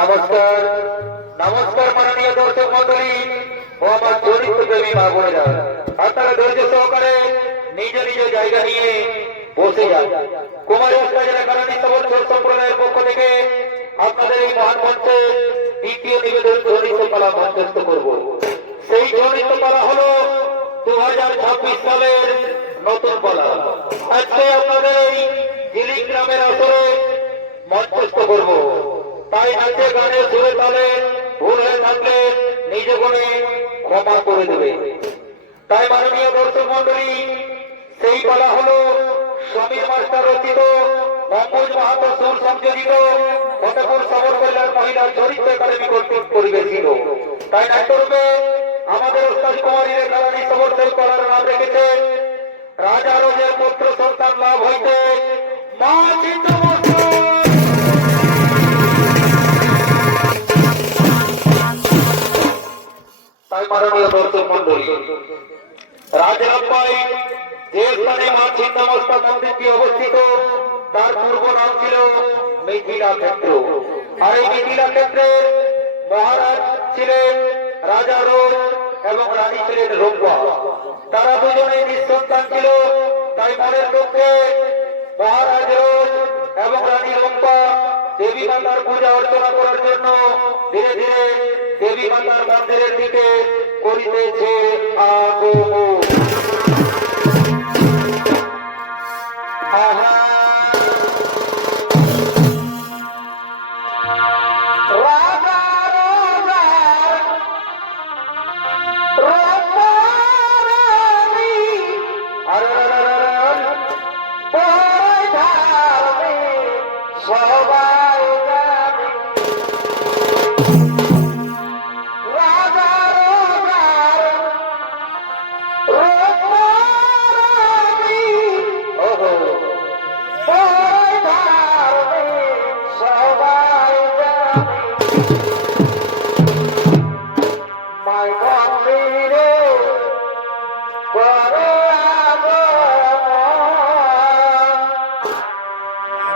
নমস্কার নমস্কার মাননীয় দর্শক মন্ডলী ও আমার দলিত প্রেমী মা বোনেরা, আপনারা ধৈর্য সহকারে নিজ নিজ জায়গা নিয়ে বসে যান। কুমারী জেলা কারণী সবল সম্প্রদায়ের পক্ষ থেকে আপনাদের এই মহান মঞ্চে দ্বিতীয় নিবেদন ধ্বনিত পালা মঞ্চস্থ করব। সেই ধ্বনিত পালা হলো 2026 সালের নতুন পালা। আজকে আপনাদের এই ঝিলিক গ্রামের আসরে মঞ্চস্থ করব। তাই নাচে গানে সুরে তালে ভুল হয়ে থাকলে নিজ গুণে ক্ষমা করে দেবে। তাই মাননীয় দর্শক মন্ডলী, সেই পালা হলো সমীর মাস্টার রচিত, অম্বুজ মাহাতো সুর সংযোজিত, ফতেপুর সবর কল্যাণ মহিলা চরিত্র একাডেমি কর্তৃক পরিবেশিত। তাই নাট্যরূপে আমাদের ওস্তাদ কুমারীর কারণী সবর সেই পালার নাম রেখেছেন রাজা রোজের পুত্র সন্তান লাভ হইতে মা চিত্রমস্ত। তাই মাননীয় দর্শক মন্ডলী, রাজরাপ্পাই যে স্থানে মা ছিন্নমস্তা মন্দিরটি অবস্থিত তার পূর্ব নাম ছিল মিথিলা ক্ষেত্র। আর এই মিথিলা ক্ষেত্রের মহারাজ ছিলেন রাজা রোজ এবং রানী ছিলেন রম্পা। তারা দুজনে নিঃসন্তান ছিল। তাই মনের পক্ষে মহারাজ রোজ এবং রানী রম্পা দেবী মাতার পূজা অর্চনা করার জন্য ধীরে ধীরে দেবী মাতার মন্দিরের দিকে করিতেছে আগমন।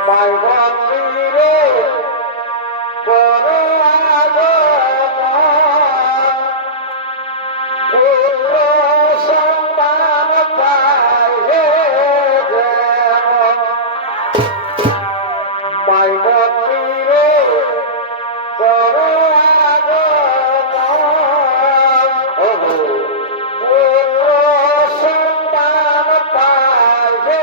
মাই মন্দিরে করো আগমন, পুত্র সন্তান পাইলে যেমন। মাই মন্দিরে করো আগমন, পুত্র সন্তান পাইলে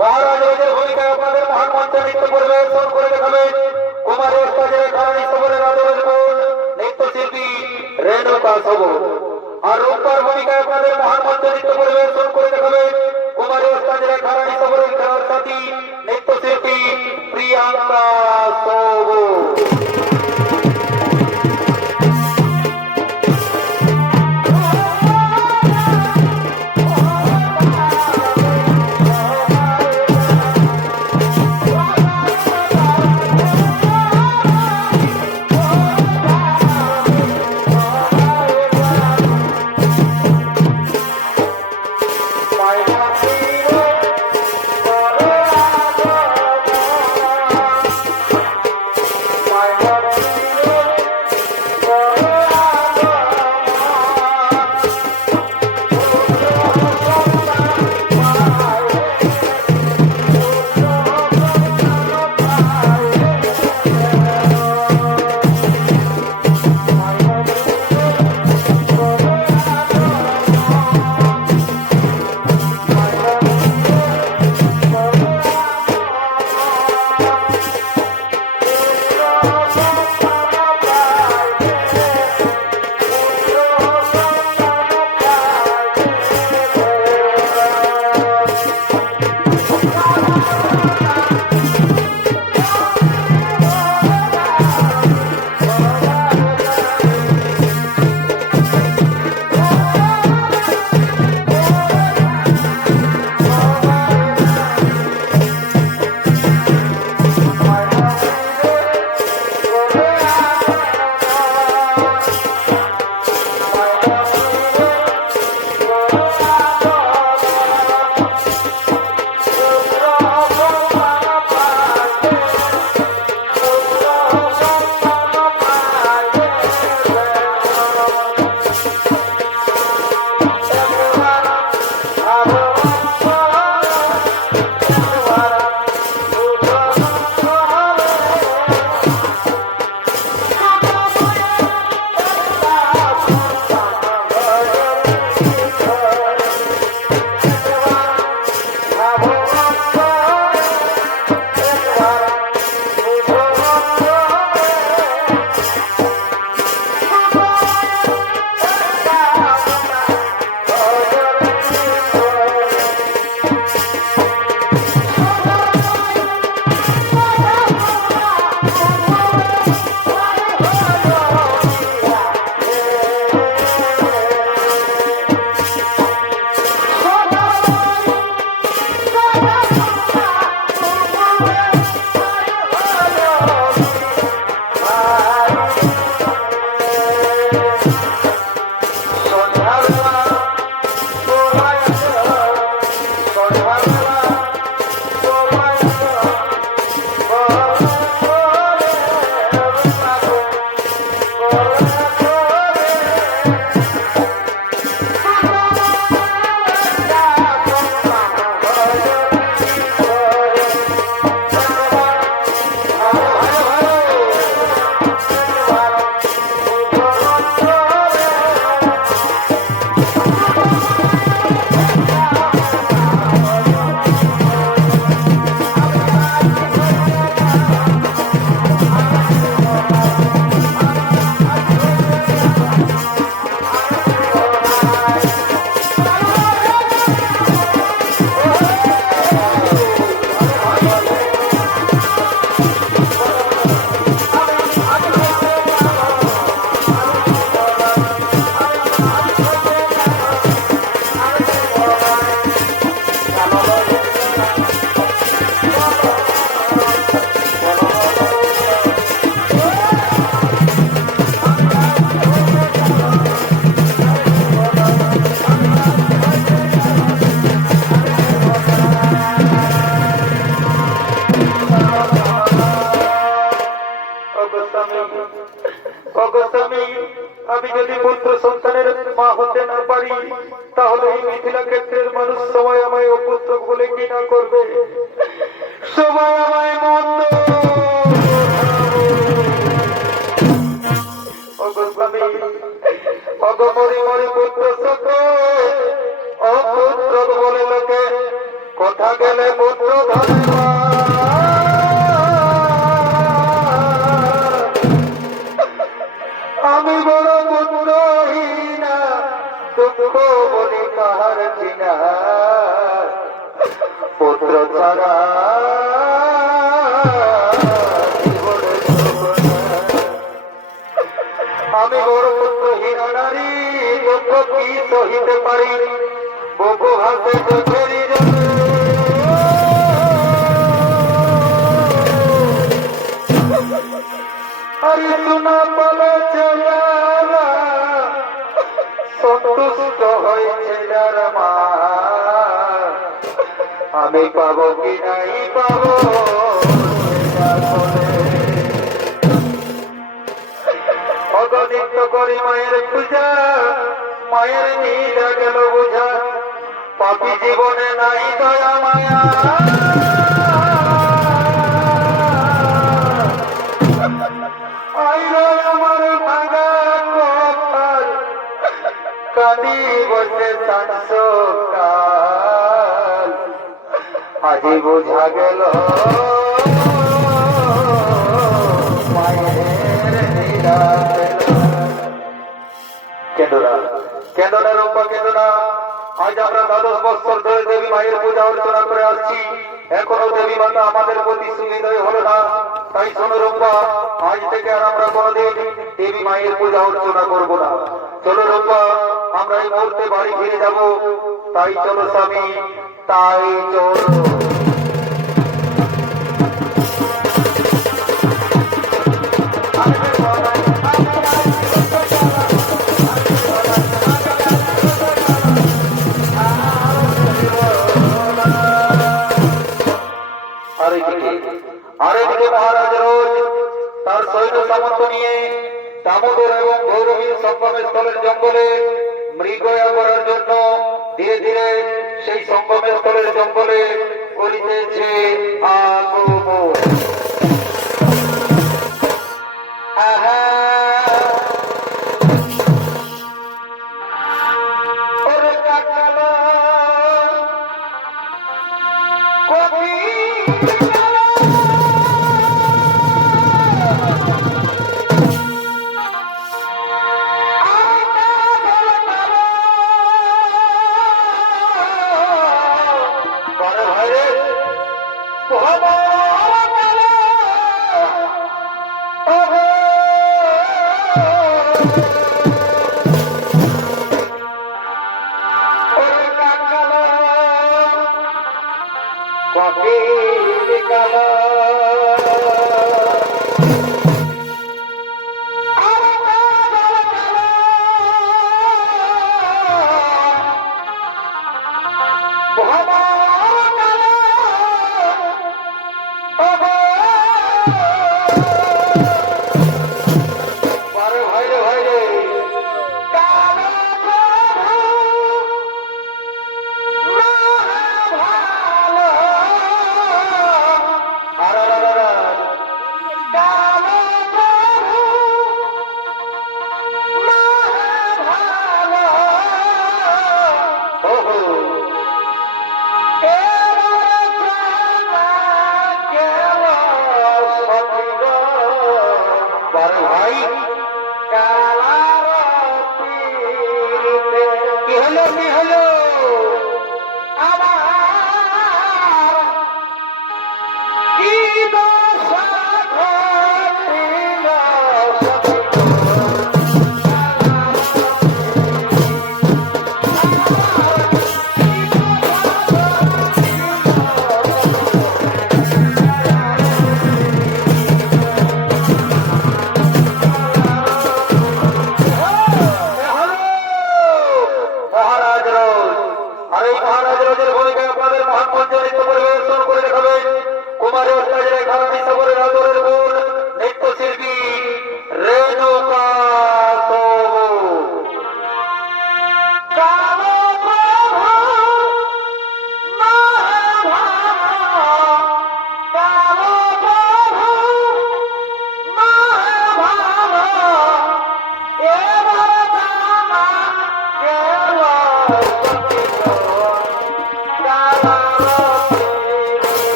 মহারাজের ভূমিকায় আপনাদের মহান মঞ্চে নৃত্য পরিবেশন করে দেখাবেন কুমারী ওস্তাদের কারণী সবরের আদরের নৃত্যশিল্পী রেণুকা সবর। আর রূপকার ভূমিকায় আপনাদের মহান মঞ্চে নৃত্য পরিবেশন করে দেখাবেন কুমারী ওস্তাদের কারণী সবরের খেলার সাথী নৃত্যশিল্পী প্রিয়াঙ্কা সবর। স্বামী, আমি যদি পুত্র সন্তানের মা হতে না পারি তাহলে এই মিথিলা ক্ষেত্রের মানুষ সবাই আমায় অপুত্র বলে কি না করবে, সবাই আমায় মন্দ। স্বামী, মরি মরি পুত্র শোক, অপুত্র বলে লোকে কথা গেলে পুত্র আমি বড় পুত্রহীনা, দুঃখ বলে কাহার চিনা, পুত্র ছাড়া আমি বড় পুত্রহীন নারী, দুঃখ কি সহিতে পারি, বুকু হাতে চোখেরই হরি শোনা বলে চলা সন্তুষ্ট হয়েছে মা, আমি পাবো কি নাই পাবো অগণিত করি মায়ের পূজা, মায়ের নিদা গেল বুঝা, পাপি জীবনে নাই দয়া মায়া, আমার ভাঙা কপাল কাঁদি বসে সংসার, আজি বোঝা গেল কেন্দনা রূপা কেন্দনা। আজ আমরা 12 বছর ধরে দেবী মায়ের পূজা অর্চনা করে আসছি, এখনো দেবী মাতা আমাদের প্রতি সুবিধয় হলো না। তাই শোনো রূপা, আজ থেকে আর আমরা কোনোদিন দেবী মায়ের পূজা অর্চনা করবো না। চলো রূপা, আমরা এই মুহূর্তে বাড়ি ফিরে যাব। তাই চলো স্বামী, তাই চলো। আরেকদিকে মহারাজ রোজ তার সৈন্য সামন্ত নিয়ে দামোদর এবং গৌরবীর সঙ্গমের স্থলের জঙ্গলে মৃগয়া করার জন্য ধীরে ধীরে সেই সঙ্গমের স্থলের জঙ্গলে করিতেছে আগমন।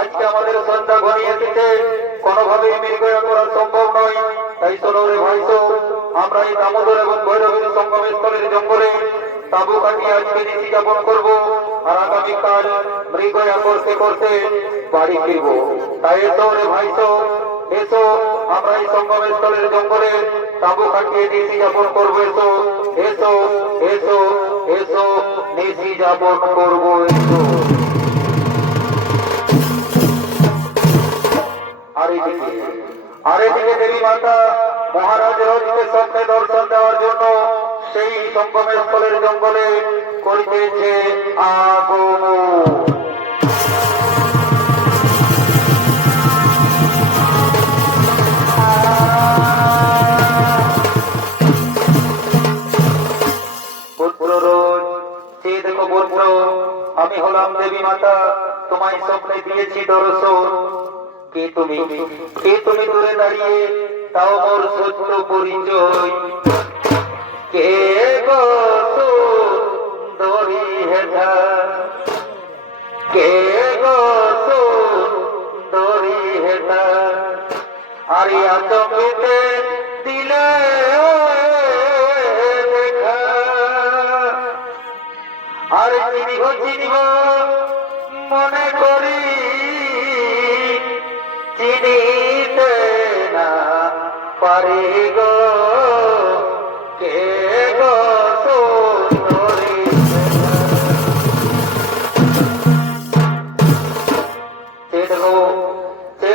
আজকে আমাদের সন্ধ্যা ঘনিয়ে এসেছে, কোনোভাবেই মৃগয়া করা সম্ভব নয়। তাই শোনো রে ভাইসো, আমরা এই দামোদর এবং ভৈরবীর সঙ্গমস্থলের জঙ্গলে তাবু কাটিয়ে আজকে নিশি যাপন করবো, আর আগামীকাল মৃগয়া করতে করতে বাড়ি ফিরবো। তাই এসো রে ভাইসো, এসো আমরা এই সঙ্গমস্থলের জঙ্গলে তাবু খাটিয়ে নিশি যাপন করবো। এসো এসো এসো এসো নিশি যাপন করবো। এসো। আর এদিকে দেবী মাতা মহারাজ রোজকে স্বপ্নে দর্শন দেওয়ার জন্য সেই সঙ্গমের স্থলের জঙ্গলে করিতেছে আগমন। আমি হলাম দেবী মাতা, তোমায় স্বপ্নে দিয়েছি দর্শন। কে তুমি দূরে দাঁড়িয়ে তাও মোর সত্য পরিচয়। কে গো সুন্দরী হেঠা, কে গো সুন্দরী হেঠা, আরে আচমকে দিলে দেখা। আর চিনিব মনে করি চিনিতে না পারি গো। কে গো সুন্দরী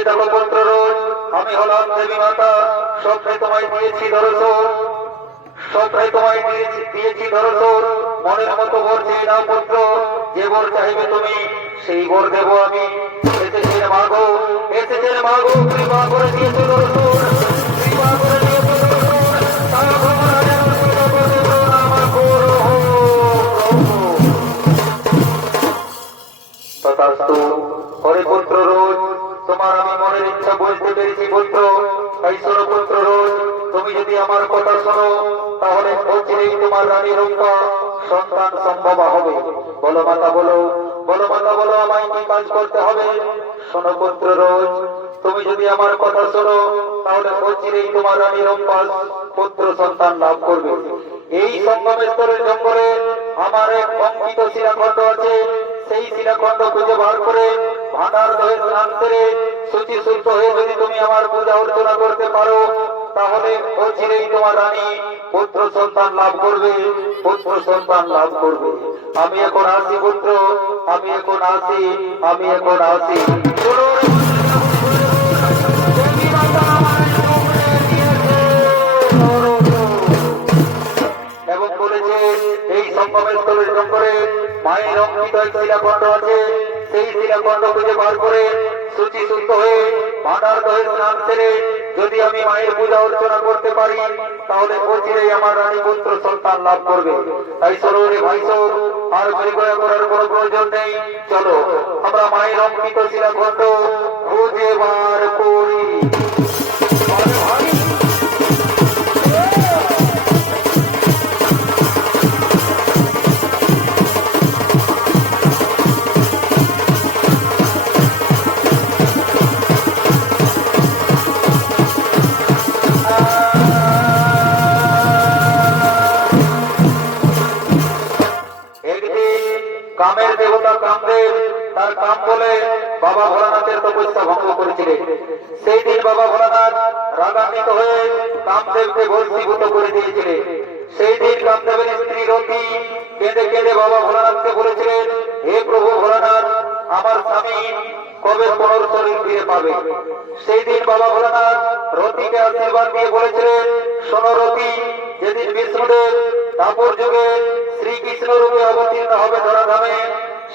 দেখো পুত্র রোজ, আমি হলাম দেবী মাতা, স্বপ্নে তোমায় দিয়েছি দর্শন। স্বপ্নে তোমায় দিয়েছি দর্শন। মনের মতো বর চেয়ে নাও পুত্র, যে বর চাইবে তুমি সেই বর দেব আমি। এসেছেন মাগো, এসেছেন মাগো, কৃপা করে দিয়েছে দর্শন, কৃপা করে দিয়েছে দর্শন। তথাস্তু। হরে পুত্র রোজ, তোমার আমি মনের ইচ্ছা বুঝতে পেরেছি পুত্র। তাই শোনো পুত্র রোজ, তুমি যদি আমার কথা শোনো তাহলে অচিরেই তোমার রানী রূপা সন্তান সম্ভব হবে। বলো মাতা, বলো বলো মাতা, বলো আমায় কি কাজ করতে হবে। শোনো পুত্র রোজ, তুমি যদি আমার কথা শোনো তাহলে অচিরেই তোমার রানী রূপা পুত্র সন্তান লাভ করবে। এই সঙ্গমেশ্বরের জঙ্গলে আমার এক অঙ্কিত শিলাখণ্ড আছে। সেই শিলাখণ্ড খুঁজে বার করে ভান্ডার দহে স্নান করে শুচি শুদ্ধ হয়ে যদি তুমি আমার পূজা অর্চনা করতে পারো তাহলে অচিরেই তোমার রানী পুত্র সন্তান লাভ করবে, পুত্র সন্তান লাভ করবে। আমি এখন আসি পুত্র, আমি এখন আসি, আমি এখন আসি। এবং বলেছে এই সঙ্গমের স্থলের জঙ্গলে মায়ের অঙ্কিত এক শিলাখণ্ড আছে। সেই শিলাখণ্ড খুঁজে বার করে শুচি শুদ্ধ হয়ে ভান্ডার দহে স্নান সেরে যদি আমি মায়ের পূজা অর্চনা করতে পারি তাহলে অচিরেই আমার রানী পুত্র সন্তান লাভ করবে। তাই সরোরে ভাইসো, আর পরিচয় করার কোনো প্রয়োজন নেই। চলো আমরা মায়ের অঙ্কিত শিলাখণ্ড খুঁজে বার করি। কামের দেবতা কামদেব তার কাম বলে বাবা ভোলানাথের তপস্যা ভঙ্গ করেছিলেন। সেই দিন বাবা ভোলানাথ রাগান্বিত হয়ে কামদেবকে ভস্মীভূত করে দিয়েছিলেন। সেই দিন কামদেবের স্ত্রী রতি কেঁদে কেঁদে বাবা ভোলানাথকে বলেছিলেন, হে প্রভু ভোলানাথ, আমার স্বামী কবে পুনর্শরীর ফিরে পাবে। সেই দিন বাবা ভোলানাথ রতিকে আশীর্বাদ দিয়ে বলেছিলেন, শোনো রতি, যেদিন বিষ্ণুদেব দাপর যুগে শ্রীকৃষ্ণ রূপে অবতীর্ণ হবে ধরাধামে,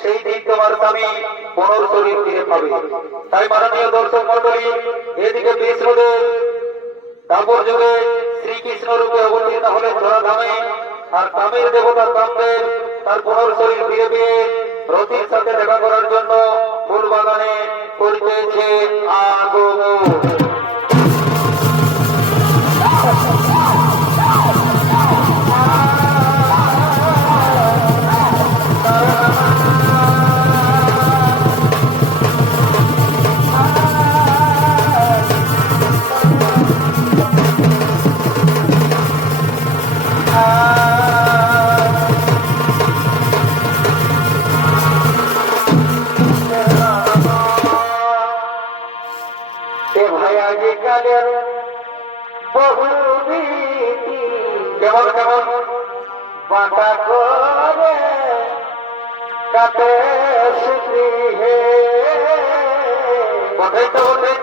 সেই দিন তোমার স্বামী পুনর্শরীর ফিরে পাবে। তাই মাননীয় দর্শক মন্ডলী, এদিকে বিষ্ণুদেব দাপর যুগে শ্রীকৃষ্ণ রূপে অবতীর্ণ হলেন ধরাধামে, আর কামের দেবতা কামদেব তার পুনর্শরীর ফিরে পেয়ে রতির সাথে দেখা করার জন্য ফুল বাগানে করতেছে আগমন। কেমন কেমন বাঁকা করে কাটে স্মৃতি হে কোথায়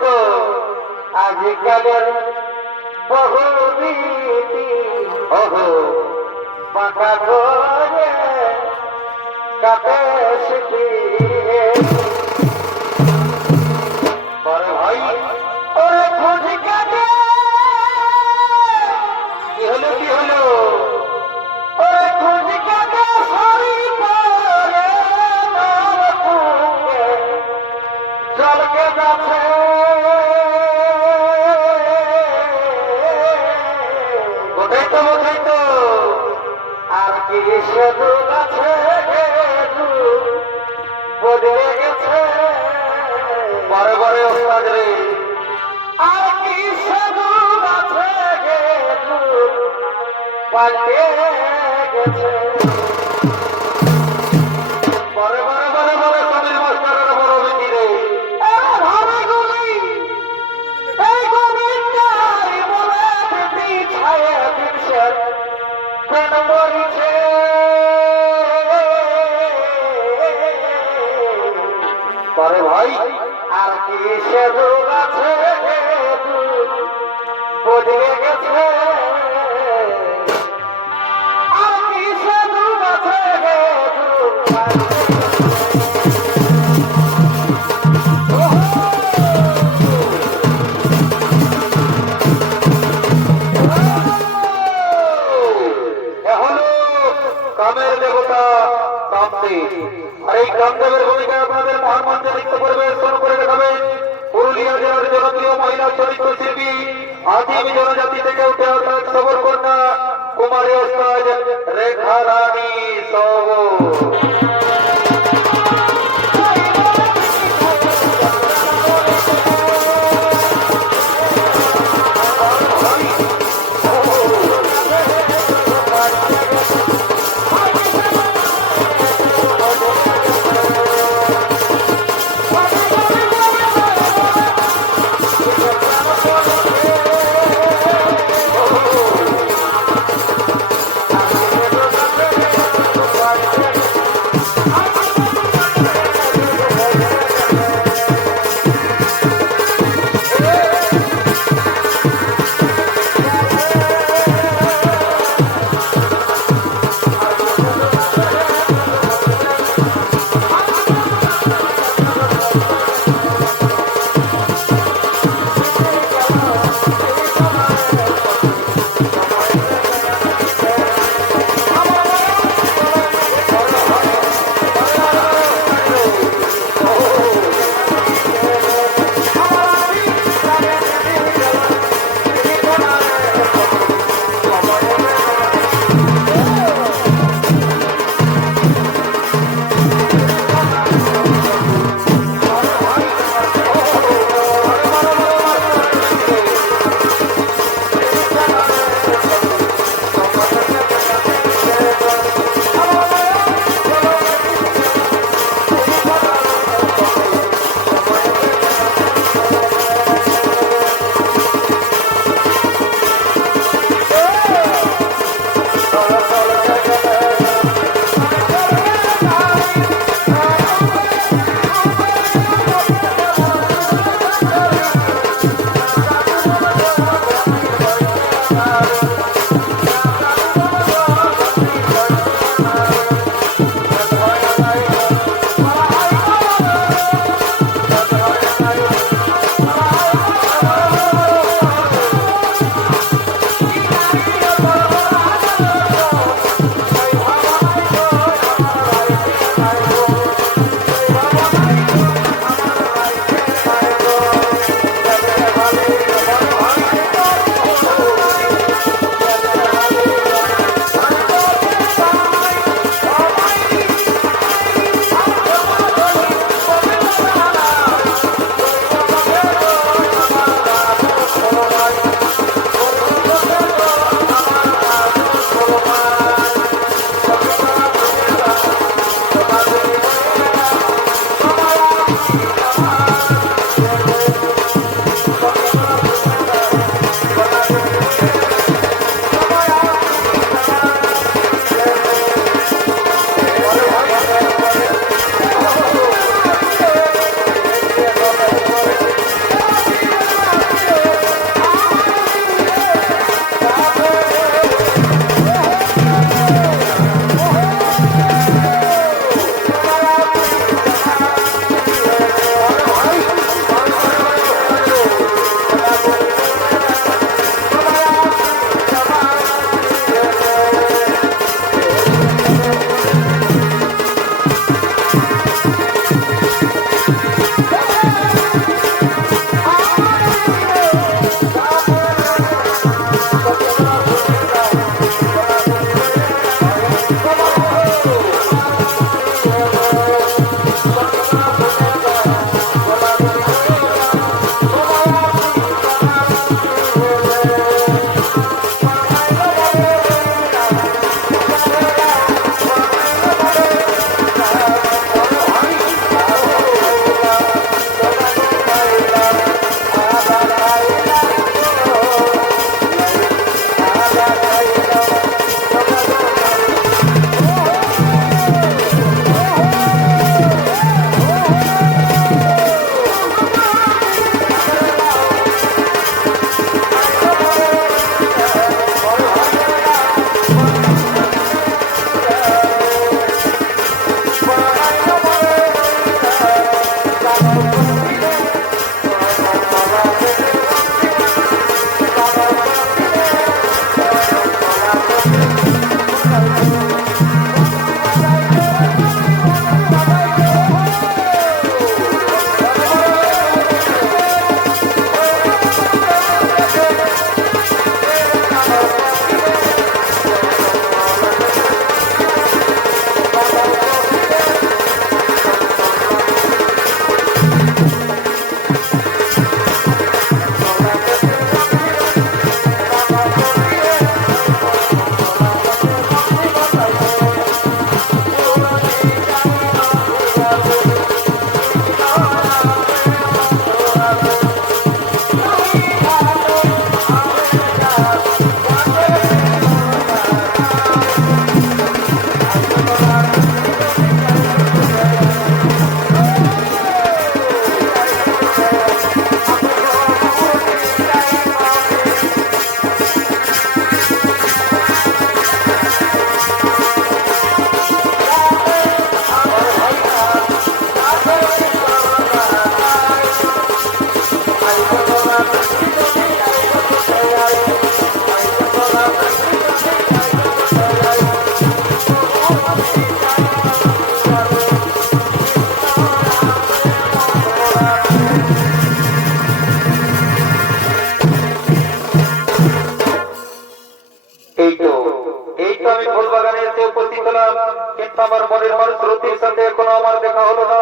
তো আজকালের বহু রীতি ওহো বাঁকা করে কাটে স্মৃতি হে বড় ভাই ওরে খোঁজ কাটে কি হলো ওরে খোঁজ কাটে সরি পরে জলকে যাচ্ছে কোথায় তো আর কি শুধু আছে বদলে গেছে বড় বড় ওস্তাদ রে আর কি শুধু আছে পাল্টে গেছে বড় বড় বড় বড় কবির মাস্টারের বড় বেটি রে ভাবে গুলি এই গোবিন্দাই বলে বেটি ছায়ে বিশ্বর প্রেম মরিছে পরে ভাই আর কি শুধু আছে বদলে গেছে আর কি শুধু আছে কামের দেবতা কামদেব আর এই কামদেবের ভূমিকায় আপনাদের মহান মঞ্চে লিখতে পরিবেশন করে দেখাবেন পুরুলিয়া জেলার জনপ্রিয় মহিলা চরিত্র শিল্পী আদিম জনজাতি থেকে উঠে আসা সবর কন্যা কুমারী ওস্তাদ রেখা রানী সবর এই তো আমি ফুল বাগানে এসে উপস্থিত হলাম, কিন্তু আমার মনের মানুষ রতির সাথে এখনো আমার দেখা হলো না।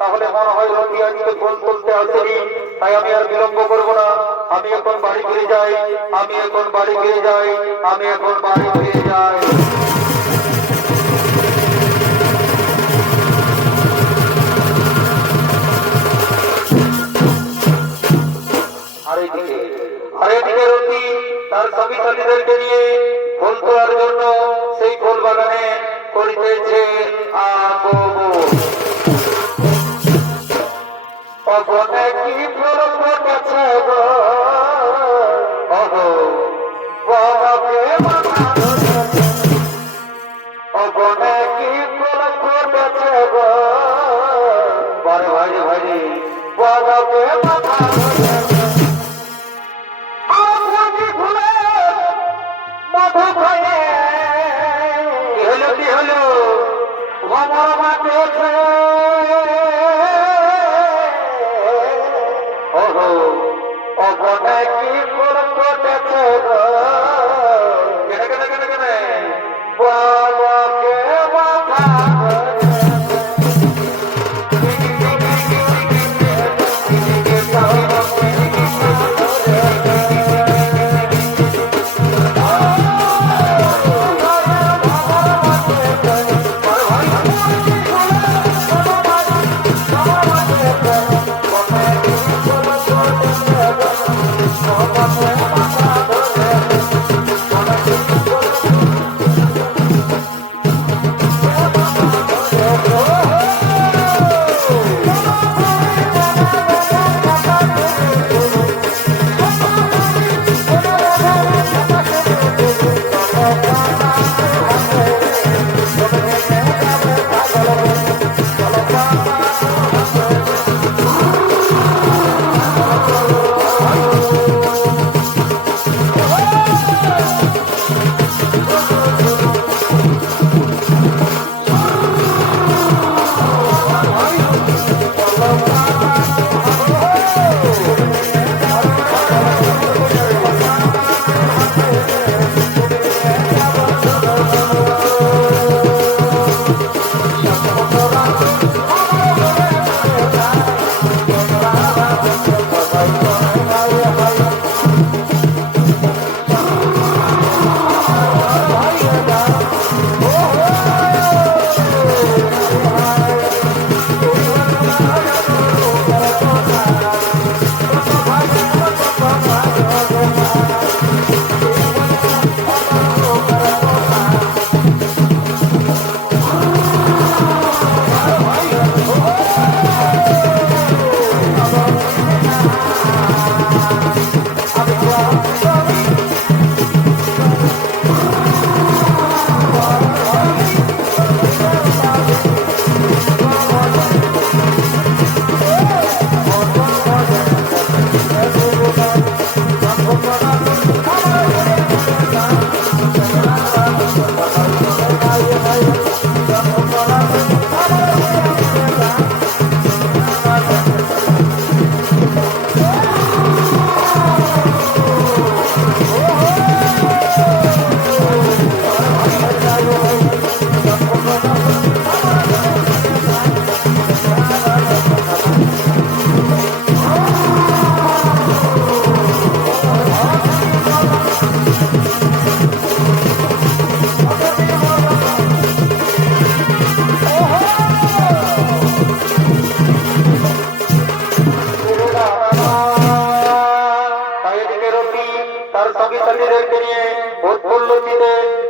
তাহলে মনে হয় রতি আজকে ফুল তুলতে আসেনি, তাই আমি আর বিলম্ব করবো না। আমি এখন বাড়ি ফিরে যাই, আমি এখন বাড়ি ফিরে যাই, আমি এখন বাড়ি ফিরে যাই। আরেকদিকে রতি তার সঙ্গী সাথীদেরকে নিয়ে ফুল তোলার জন্য সেই ফুল বাগানে করিতেছে আগমন। অগনে কি ফুল ফুটেছে গো, অগো বাবাকে মাথা ধরেছে। অগনে কি ফুল ফুটেছে গো, বারে ভাইরে ভাইরে বাবাকে মাথা ধরেছে। কি হলো আমার মাঠে ওহো অগনে কি ফুল ফুটেছে গো, বাবাকে মাথা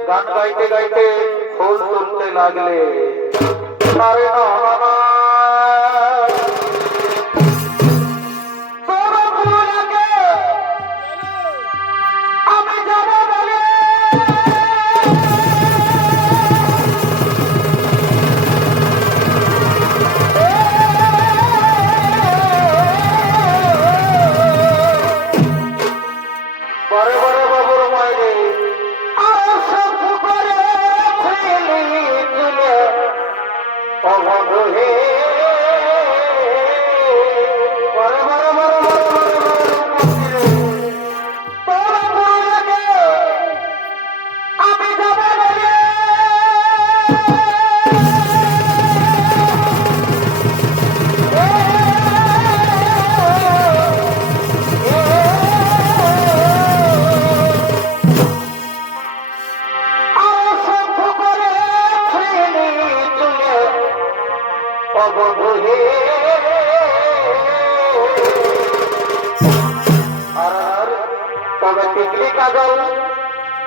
গান গাইতে গাইতে ফুল তুলতে লাগলে। Oh,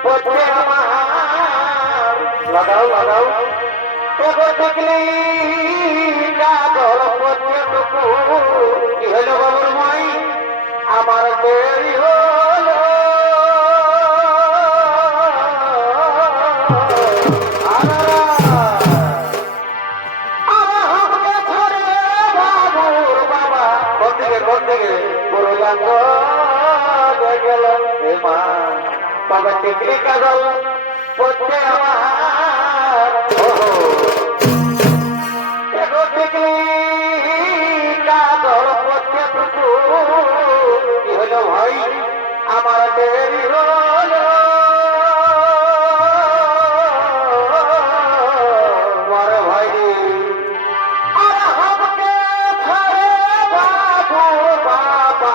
পথে আমার লাগাও লাগাও এগো দেখলি কাগর পথে টুকু কি হলো বাবুর মাই আমার দেরি হলো বাবা টিকলি কাজল পড়তে আমার এগো টিকলি কাজল পড়তে টুকু কি হলো ভাই আমার দেরি হলো বড় ভাই আর হামকে ছাড়ে বাবু বাবা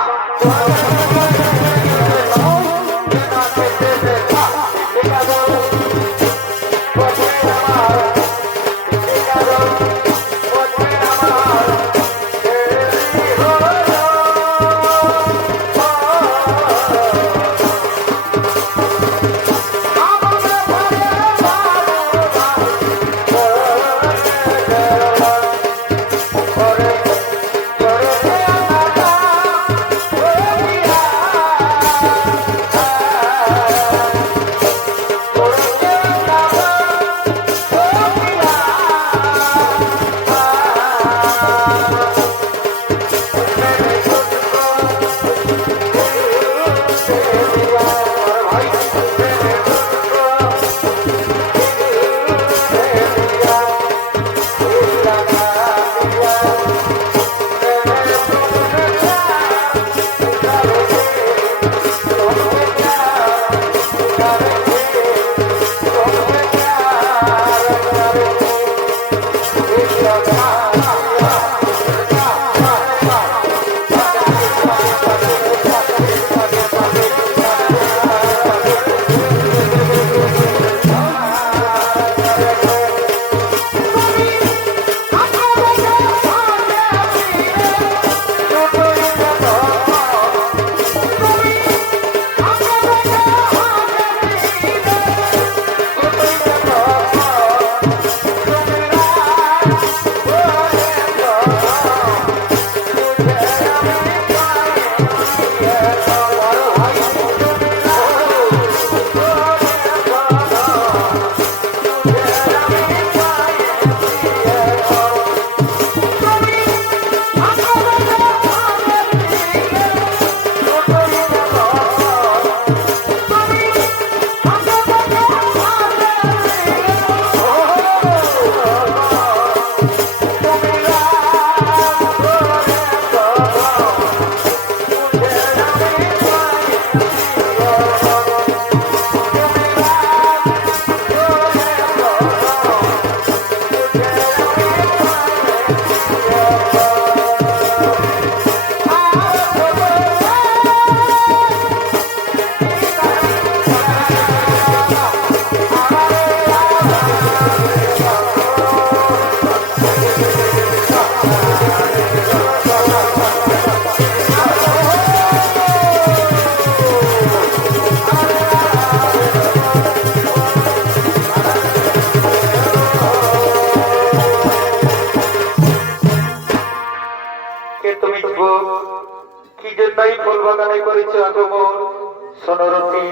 সোনরতি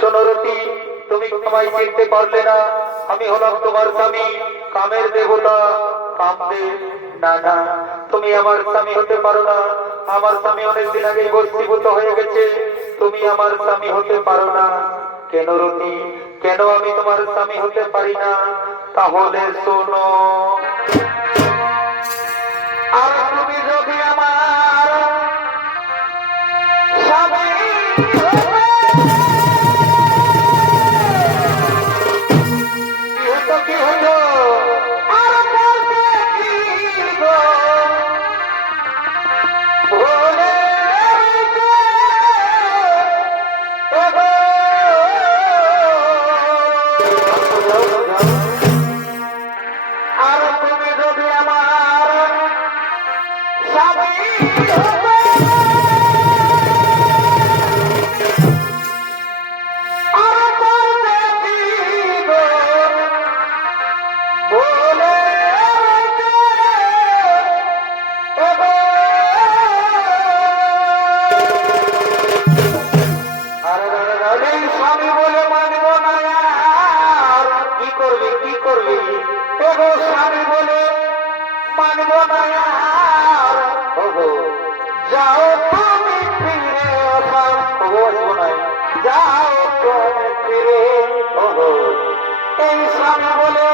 সোনরতি তুমি আমায় চিনতে পারলে না আমি হলাম তোমার স্বামী কামের দেবতা কামদেব না না তুমি আমার স্বামী হতে পারো না আমার স্বামী অনেকদিন আগে বস্তিভূত হয়ে গেছে তুমি আমার স্বামী হতে পারো না কেন রতি কেন আমি তোমার স্বামী হতে পারি না তাহলে শোনো আর তুমি যদি আমার স্বামী Stop গো স্বামী বলে মানব না আর। ওগো যাও তুমি ফিরে যাও তুমি ফিরে। ওগো এই স্বামী বলে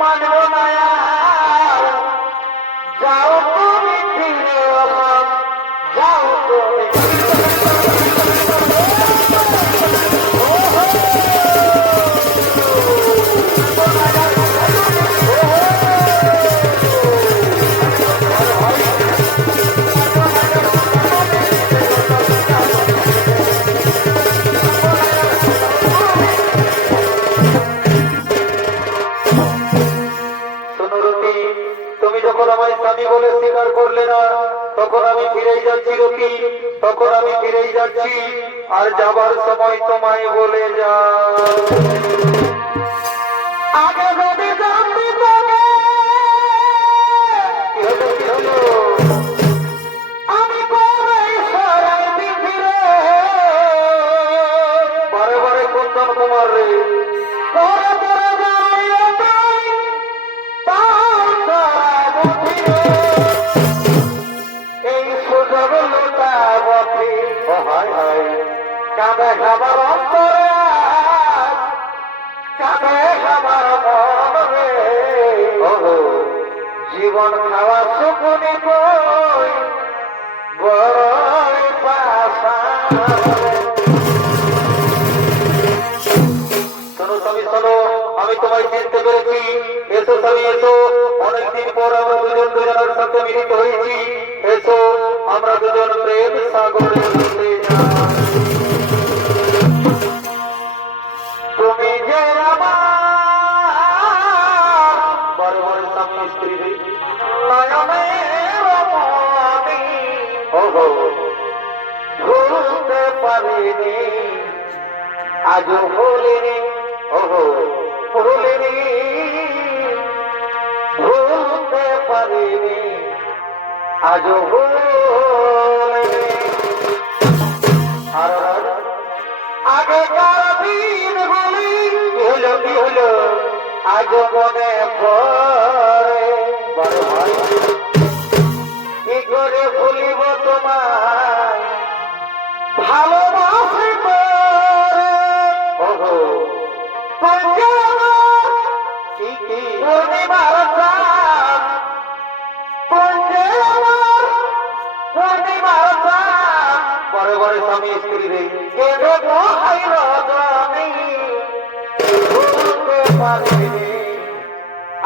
মানব না আর। যাও তুমি ফিরে যাও তুমি তুমি যখন আমায় স্বামী বলে স্বীকার করলে না তখন আমি ফিরেই যাচ্ছি রতি, তখন আমি ফিরেই যাচ্ছি। আর যাবার সময় তোমায় বলে যা আগে যদি জানতে পারে কি হলো আমি পরেই সরাই ফিরে। বারে বারে কুন্দন কুমার রে পরে পরে জানিয়ে তাই এই সুযোগ লোটা বসে কাঁদে খাবার অন্তরে কাঁদে খাবার মনে জীবন খাওয়া সুকুনি বই বড় পাশা। শোনো স্বামী শোনো, আমি তোমায় চিনতে পেরেছি। এসো স্বামী এসো, অনেকদিন পর আমরা দুজন দুজনের সাথে মিলিত হয়েছি। এসো আমরা দুজন প্রেম সাগরে মিশে যাই। তুমি যে আমার বড় বড় স্বামী স্ত্রী নয়নের মনি। ওগো ভুলতে পারিনি আজও ভুলিনি। ওগো ভুলিনি ভুলতে পারিনি আজও ভুলিনি। আর আগেকার দিন বলি কি হলো আজ মনে পড়ে। বড় ভাই কি করে ভুলিব তোমায় ভালোবাসি করে। ওগো পূর্ণিমার চাঁদ পূর্ণিমার চাঁদ পরে পরে স্বামী স্ত্রী রে কেঁদে বহাইল জমি। ভুলতে পারিনি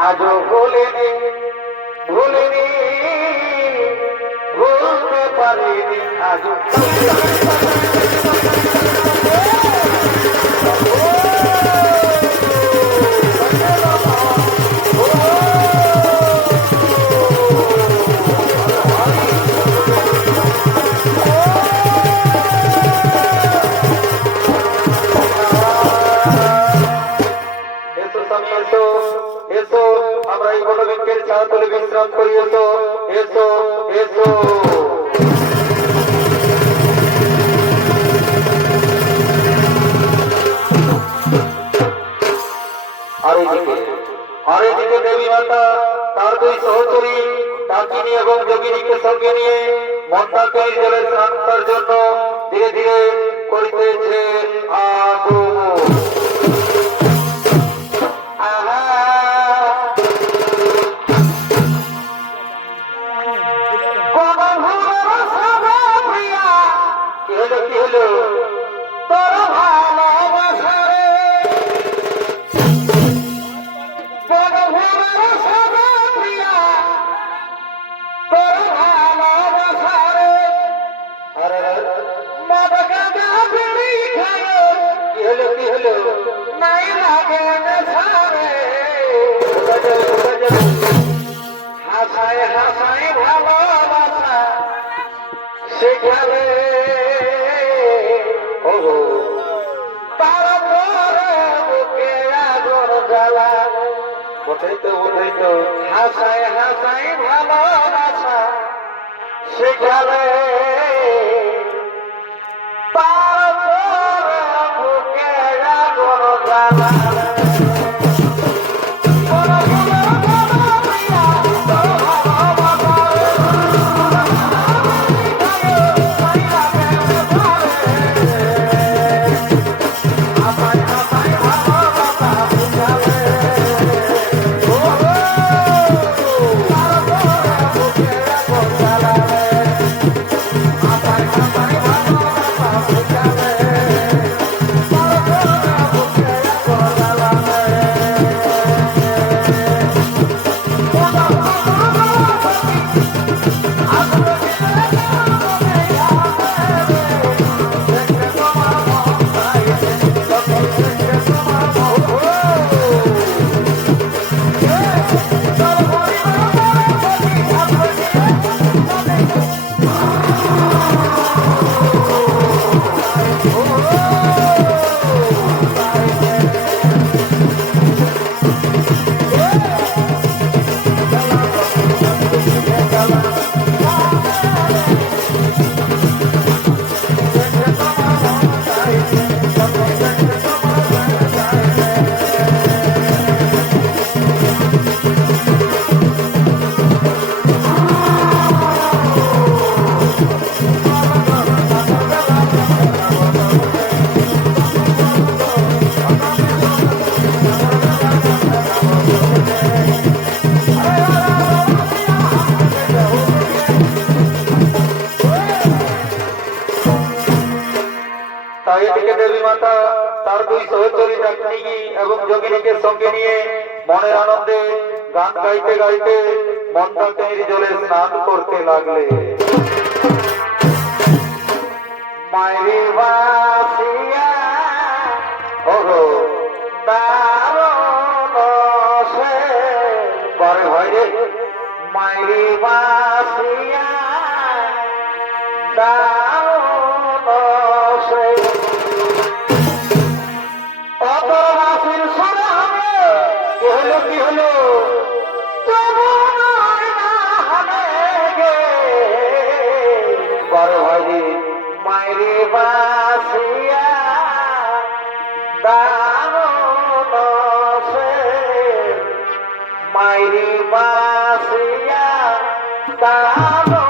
আজও ভুলিনি ভুলিনি ভুলতে পারিনি আজও। এসো আমরা এই বনবৃক্ষের ছায়া তলে বিশ্রাম করি। এসো এসো এসো। আর এদিকে দেবী মাতা তার দুই সহচরী ডাকিনী এবং যোগিনীকে সঙ্গে নিয়ে মন্দাকিনী জলে স্নান করার জন্য ধীরে ধীরে করিতেছে আগমন। হাসায় হাসায় ভালোবাসা সেখানে তারপরে বুকে আগুন জ্বালা। ওঠাই তো হাসায় হাসায় ভালোবাসা সেখানে তারপরে বুকে আগুন জ্বালা। ডাকিনী এবং যোগিনীকে সঙ্গে নিয়ে মনের আনন্দে গান গাইতে গাইতে মন্দাকিনীর জলে স্নান করতে লাগলে। মাইরে বাসিয়া ওগো দারুণ সে বারে ভাই রে, মাইরে বাসিয়া দারুণ সে অত বাসির শোনা হবে। কি হলো কি হলো? বারে ভাই রে, মাইরে বাসিয়া দারুণ সে, মাইরে বাসিয়া দারুণ।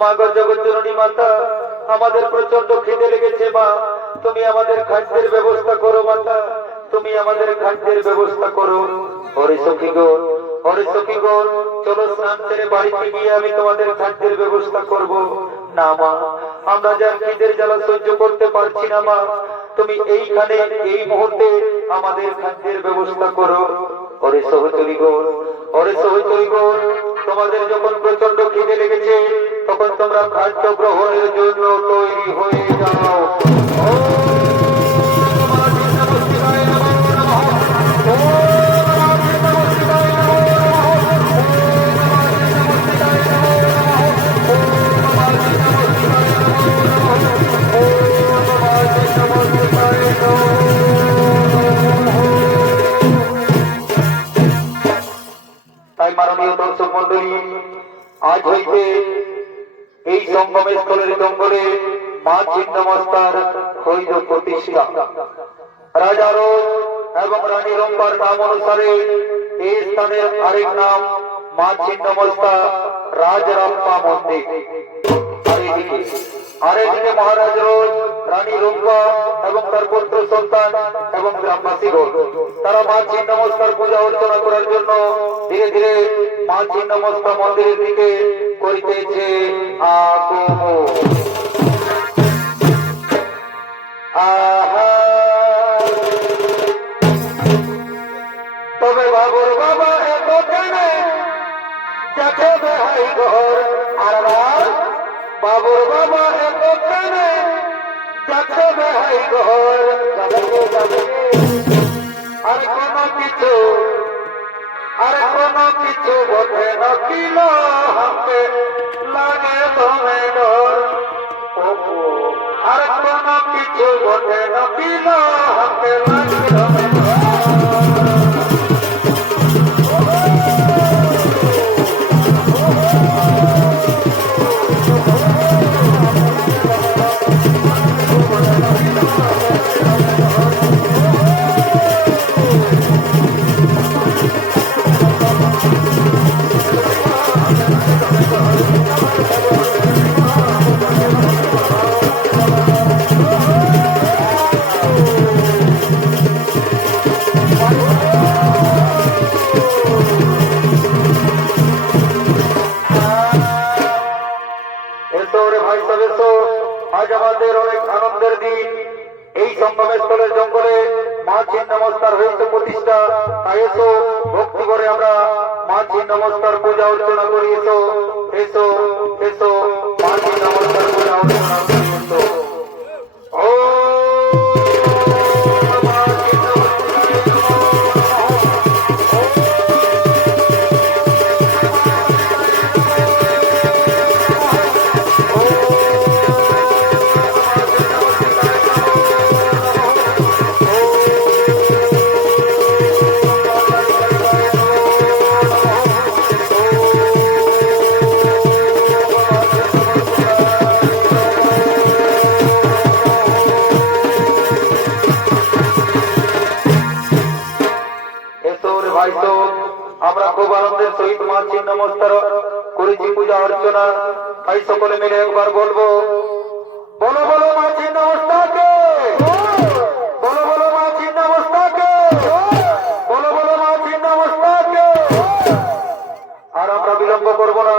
মাগো জগৎজননী মাতা, আমাদের প্রচন্ড খিদে লেগেছে মা, তুমি আমাদের খাদ্যের ব্যবস্থা করো মাতা, তুমি আমাদের খাদ্যের ব্যবস্থা করো। হরি সখী গো, হরি সখী গো, চলো স্নান সেরে বাড়িতে গিয়ে আমি তোমাদের খাদ্যের ব্যবস্থা করব। না মা, আমরা যার খিদের জ্বালা সহ্য করতে পারছি না মা, তুমি এইখানে এই মুহূর্তে আমাদের খাদ্যের ব্যবস্থা করো। হরি সহচরী গো, হরি সহচরী গো, তোমাদের যখন প্রচন্ড খিদে লেগেছে তখন তোমরা খাদ্য গ্রহণের জন্য তৈরি হয়ে যাও। তাই মাননীয় দর্শক মন্ডলী, আজ হইতে এই সঙ্গম স্থলের জঙ্গলে মা ছিন্নমস্তার হইল প্রতিষ্ঠা। রাজা রোজ এবং রানী রম্বার নাম অনুসারে এই স্থানের আরেক নাম মা ছিন্নমস্তা রাজরম্পা মন্দির। আরেকদিকে মহারাজ রোজ, রানী রম্পা এবং তার পুত্র সন্তান এবং গ্রামবাসীগণ তারা মা ছিন্নমস্তার পূজা অর্চনা করার জন্য ধীরে ধীরে মা ছিন্নমস্তা মন্দিরের দিকে করিতেছে আগমন। তবে বাবুর বাবা এত কেনে ঘর আর বাবুর বাবা এখানে যাচ্ছে বেহাই ঘর যাবে আর কোনো কিছু বোঝে না কিল হাতে লাগে দমে ডর আর কোনো কিছু বোঝে না কিল হাতে লাগে দমে ডর আজ আমাদের অনেক আনন্দের দিন এই সঙ্গমেশ্বরের জঙ্গলে মা ছিন্নমস্তার হয়েছে প্রতিষ্ঠা তাই এসো ভক্তি করে আমরা মা ছিন্নমস্তার পূজা অর্চনা করি এসো এসো এসো মা ছিন্নমস্তার পূজা অর্চনা করি এসো ও আমরা খুব আনন্দের সহিত মা ছিন্নমস্তার করেছি পূজা অর্চনা তাই সকলে মিলে একবার বলবো বলো বলো মা ছিন্নমস্তাকে বলো বলো মা ছিন্নমস্তাকে বলো বলো মা ছিন্নমস্তাকে আর আমরা বিলম্ব করবো না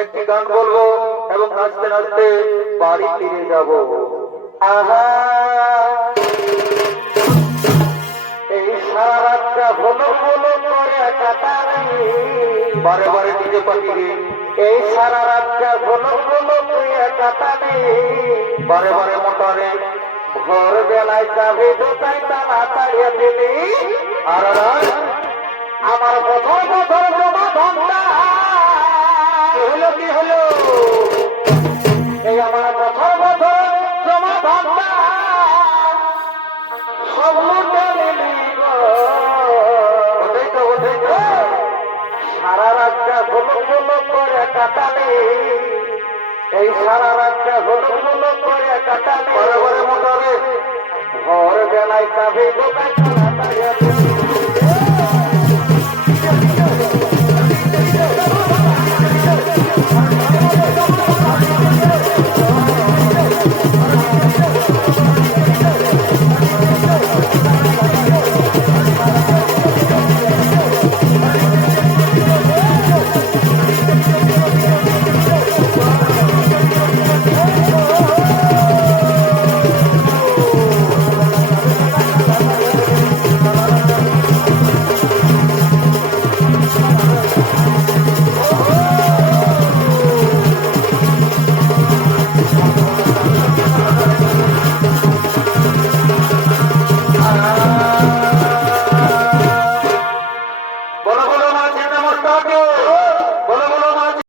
একটি গান বলবো এবং নাচতে নাচতে বাড়ি ফিরে যাব আহা এই সারা রাতটা ভলো ভলো করে কাটারে বারে বারে দিতে পাঠিয়ে এই সারা রাতটা ভলো ভলো করে কাটারে বারে বারে মোটারে ঘর বেলায় যাবে দোকান টানা তাড়িয়ে দিলি আর আমার বছর বছর জমা ধন্দা কি হলো এই আমার বছর বছর জমা ধন্দা সব সারা রাতটা হলুক হলুক করে কাটালে এই সারা রাতটা হলুক হলুক করে কাটালে বড় বড় মোটরে ঘর বেলায় যাবে দোকান